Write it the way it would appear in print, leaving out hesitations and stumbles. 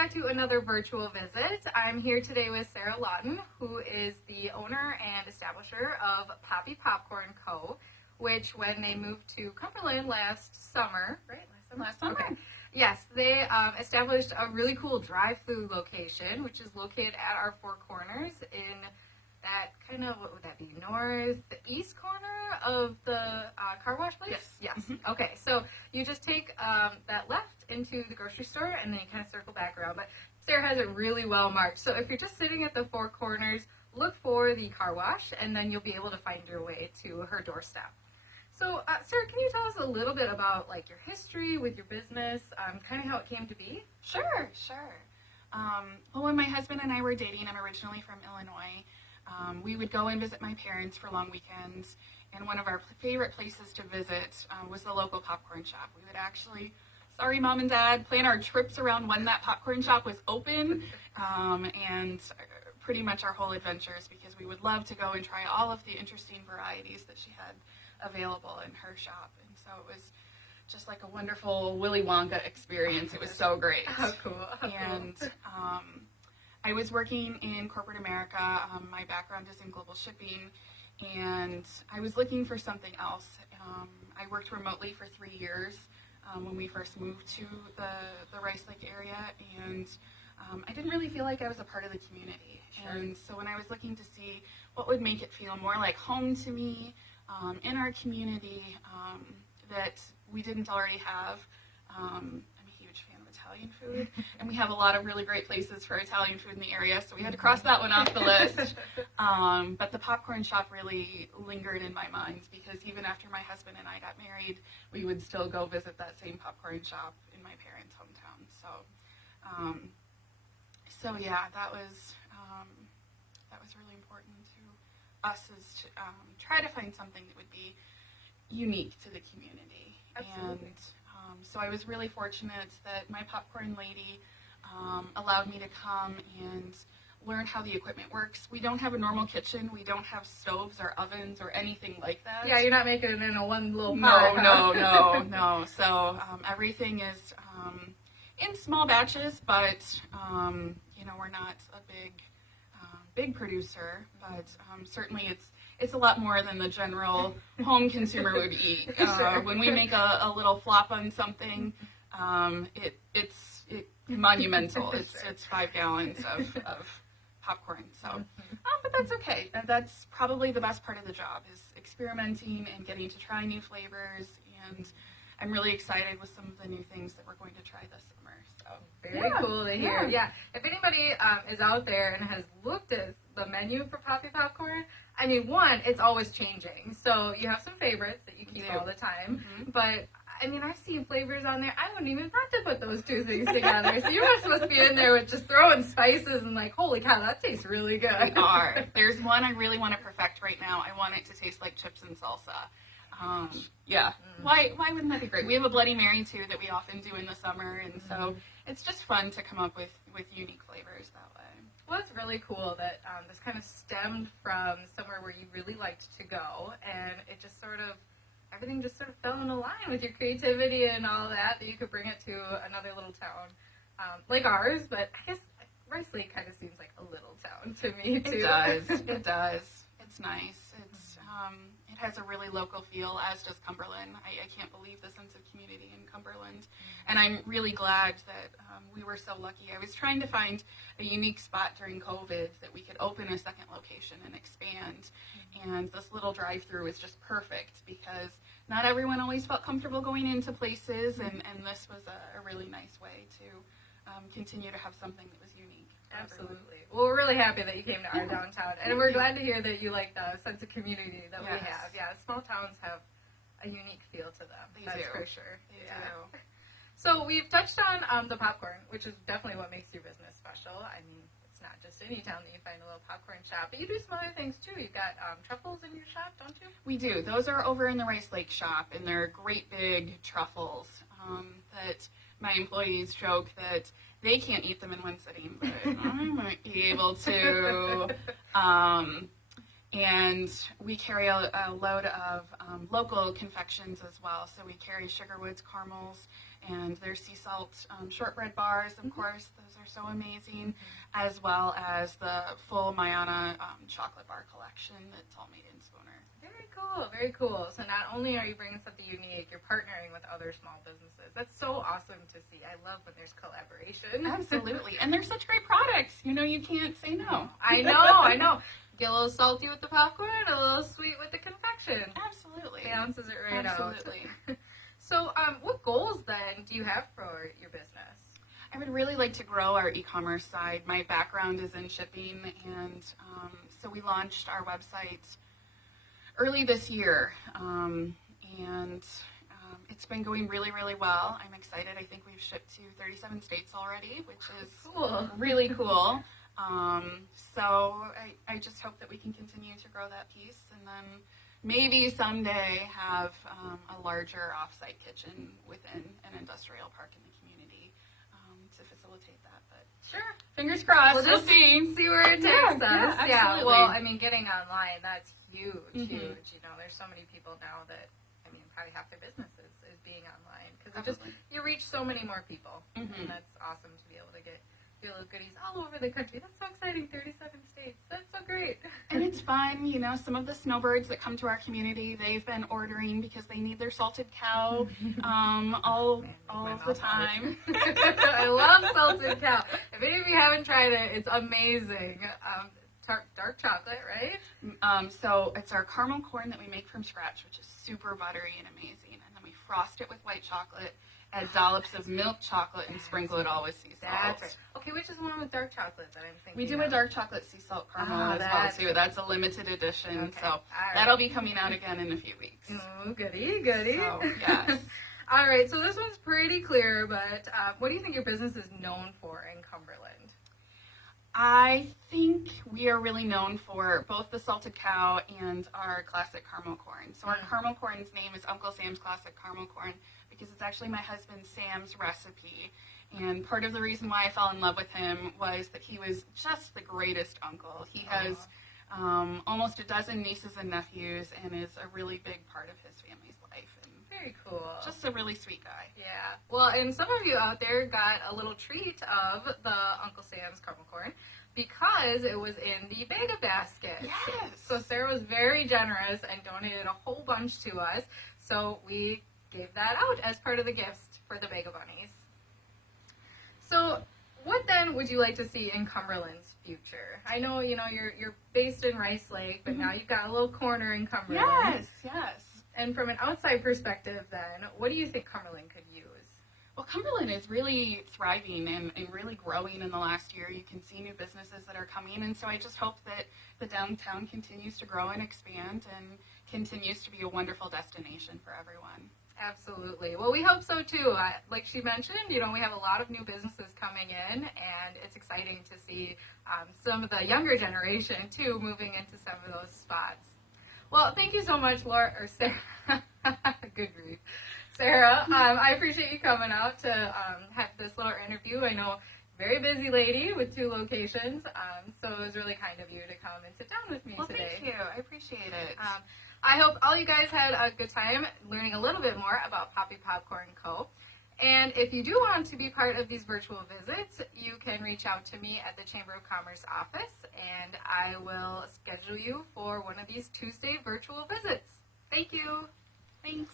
back to another virtual visit. I'm here today with Sarah Lawton, who is the owner and establisher of Poppy Popcorn Co., which when they moved to Cumberland last summer, right? Last summer. Okay. Yes, they established a really cool drive-through location, which is located at our Four Corners in that kind of, what would that be, northeast corner of the car wash place? Yes. Mm-hmm. Okay, so you just take that left into the grocery store and then you kind of circle back around. But Sarah has it really well marked. So if you're just sitting at the Four Corners, look for the car wash and then you'll be able to find your way to her doorstep. So, Sarah, can you tell us a little bit about like your history with your business, kind of how it came to be? Sure. Well, when my husband and I were dating, I'm originally from Illinois. We would go and visit my parents for long weekends, and one of our favorite places to visit was the local popcorn shop. We would actually, sorry Mom and Dad, plan our trips around when that popcorn shop was open, and pretty much our whole adventures, because we would love to go and try all of the interesting varieties that she had available in her shop. And so it was just like a wonderful Willy Wonka experience. It was so great. How cool. And I was working in corporate America. My background is in global shipping, and I was looking for something else. I worked remotely for 3 years when we first moved to the Rice Lake area, and I didn't really feel like I was a part of the community. Sure. And so when I was looking to see what would make it feel more like home to me in our community that we didn't already have, I'm a huge fan of Italian food, and we have a lot of really great places for Italian food in the area, so we had to cross that one off the list. But the popcorn shop really lingered in my mind, because even after my husband and I got married, we would still go visit that same popcorn shop in my parents' hometown. So yeah, that was really important to us, is to try to find something that would be unique to the community. Absolutely. And so I was really fortunate that my popcorn lady allowed me to come and learn how the equipment works. We don't have a normal kitchen. We don't have stoves or ovens or anything like that. Yeah, you're not making it in a one little pot. No. So everything is in small batches, but we're not a big producer, but certainly it's a lot more than the general home consumer would eat. Sure. When we make a little flop on something, it's monumental. Sure. It's 5 gallons of popcorn. So, but that's okay. That's probably the best part of the job, is experimenting and getting to try new flavors. And I'm really excited with some of the new things that we're going to try this summer. So Very cool to hear. Yeah. If anybody is out there and has looked at the menu for Poppy Popcorn, I mean, one, it's always changing. So you have some favorites that you keep all the time. Mm-hmm. But, I mean, I've seen flavors on there. I wouldn't even thought to put those two things together. So you were supposed to be in there with just throwing spices and like, holy cow, that tastes really good. They are. There's one I really want to perfect right now. I want it to taste like chips and salsa. Yeah. Why wouldn't that be great? We have a Bloody Mary, too, that we often do in the summer. And so it's just fun to come up with unique flavors that way. Well, it's really cool that this kind of stemmed from somewhere where you really liked to go, and it just everything just sort of fell in line with your creativity and all that you could bring it to another little town like ours, but I guess Rice Lake kind of seems like a little town to me, too. It does. It's nice. It has a really local feel, as does Cumberland. I can't believe the sense of community in Cumberland. And I'm really glad that we were so lucky. I was trying to find a unique spot during COVID that we could open a second location and expand. And this little drive-through is just perfect, because not everyone always felt comfortable going into places, and this was a really nice way to continue to have something that was unique. Absolutely. Well, we're really happy that you came to our downtown, and we're glad to hear that you like the sense of community that we have. Yeah, small towns have a unique feel to them. That's for sure. They do. So we've touched on the popcorn, which is definitely what makes your business special. I mean, it's not just any town that you find a little popcorn shop, but you do some other things too. You've got truffles in your shop, don't you? We do. Those are over in the Rice Lake shop, and they're great big truffles that my employees joke that they can't eat them in one sitting, but I might be able to. And we carry a load of local confections as well. So we carry Sugarwoods caramels and their sea salt shortbread bars, of course. Those are so amazing, as well as the full Mayana chocolate bar collection that's all made in Spooner. Very cool, very cool. So not only are you bringing something unique, you're partnering with other small businesses. That's so awesome to see. I love when there's collaboration. Absolutely. And they're such great products. You know, you can't say no. I know. Get a little salty with the popcorn, a little sweet with the confection. Absolutely. Balances it right Absolutely. out. So, what goals then do you have for your business? I would really like to grow our e-commerce side. My background is in shipping, and so we launched our website early this year, and it's been going really, really well. I'm excited. I think we've shipped to 37 states already, which is Cool. really cool. So I just hope that we can continue to grow that piece, and then maybe someday have a larger off-site kitchen within an industrial park in the community to facilitate that. But Sure. fingers crossed. We'll just see where it takes us. absolutely. Well, I mean, getting online, that's huge, Mhm. huge. You know, there's so many people now that, I mean, probably half their business is being online. Because Probably. you reach so many more people. Mhm. And that's awesome to be able to get your little goodies all over the country. That's so exciting, 37 states. That's so great. And it's fun, you know, some of the snowbirds that come to our community, they've been ordering because they need their salted cow all Man, of my the mouth time. I love salted cow. If any of you haven't tried it, it's amazing. Dark chocolate, right? So it's our caramel corn that we make from scratch, which is super buttery and amazing. And then we frost it with white chocolate, add dollops of milk chocolate, and sprinkle it all with sea salt. That's right. Okay, which is the one with dark chocolate that I'm thinking We do of? a dark chocolate sea salt caramel as well, that's too. That's a limited edition, Okay. so All right. that'll be coming out again in a few weeks. Oh, goody, goody. So, yes. All right, so this one's pretty clear, but what do you think your business is known for in Cumberland? I think we are really known for both the salted cow and our classic caramel corn. So our caramel corn's name is Uncle Sam's Classic Caramel Corn because it's actually my husband Sam's recipe. And part of the reason why I fell in love with him was that he was just the greatest uncle. He has almost a dozen nieces and nephews and is a really big part of his family's life. And Very cool. just a really sweet guy. Yeah. Well, and some of you out there got a little treat of the Uncle Sam's caramel corn because it was in the Bega basket. Yes. So Sarah was very generous and donated a whole bunch to us. So we gave that out as part of the gifts for the Bega Bunnies. So what then would you like to see in Cumberland's future? I know, you're based in Rice Lake, but now you've got a little corner in Cumberland. Yes. And from an outside perspective then, what do you think Cumberland could use? Well, Cumberland is really thriving and really growing in the last year. You can see new businesses that are coming, and so I just hope that the downtown continues to grow and expand and continues to be a wonderful destination for everyone. Absolutely. Well, we hope so too. Like she mentioned, we have a lot of new businesses coming in, and it's exciting to see some of the younger generation too moving into some of those spots. Well, thank you so much, Laura, or Sarah. Good grief. Sarah, I appreciate you coming out to have this little interview. I know, very busy lady with 2 locations, so it was really kind of you to come and sit down with me today. Thank you. I appreciate it. I hope all you guys had a good time learning a little bit more about Poppy Popcorn Co. And if you do want to be part of these virtual visits, you can reach out to me at the Chamber of Commerce office, and I will schedule you for one of these Tuesday virtual visits. Thank you. Thanks.